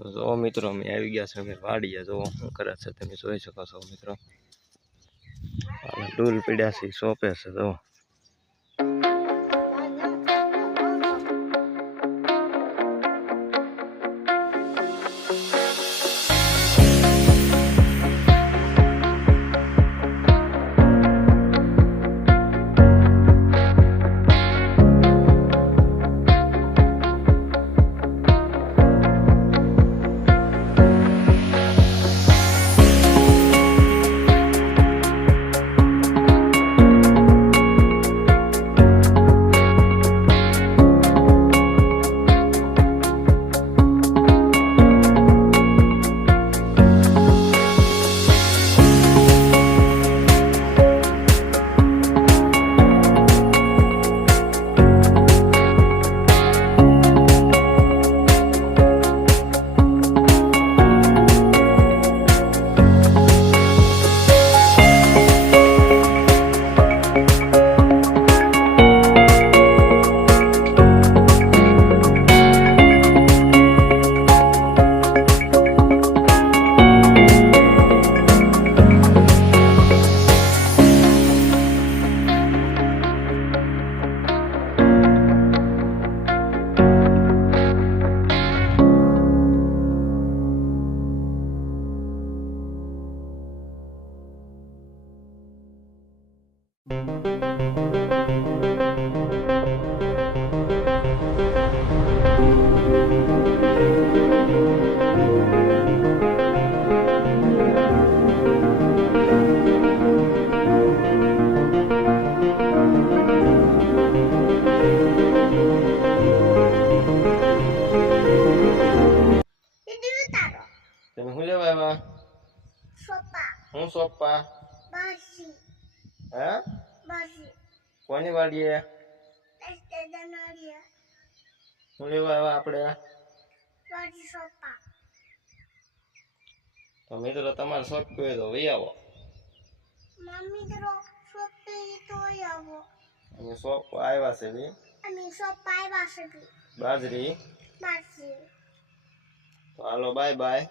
જો મિત્રો અમે આવી ગયા છે અમે વાડીએ જો શું કરે છે તમે જોઈ શકો છો મિત્રો ડૂલ પીડ્યા છે સોંપે છે જો તમે શું લેવા આવ્યા હું સોપા હે કોની વાડીએ શું લેવા આવ્યા આપણે તો મિત્રો તમારે સોંપ્યું હોય તો વહી આવો અમે સોપ આવ્યા છે બાજરી તો હાલો બાય બાય.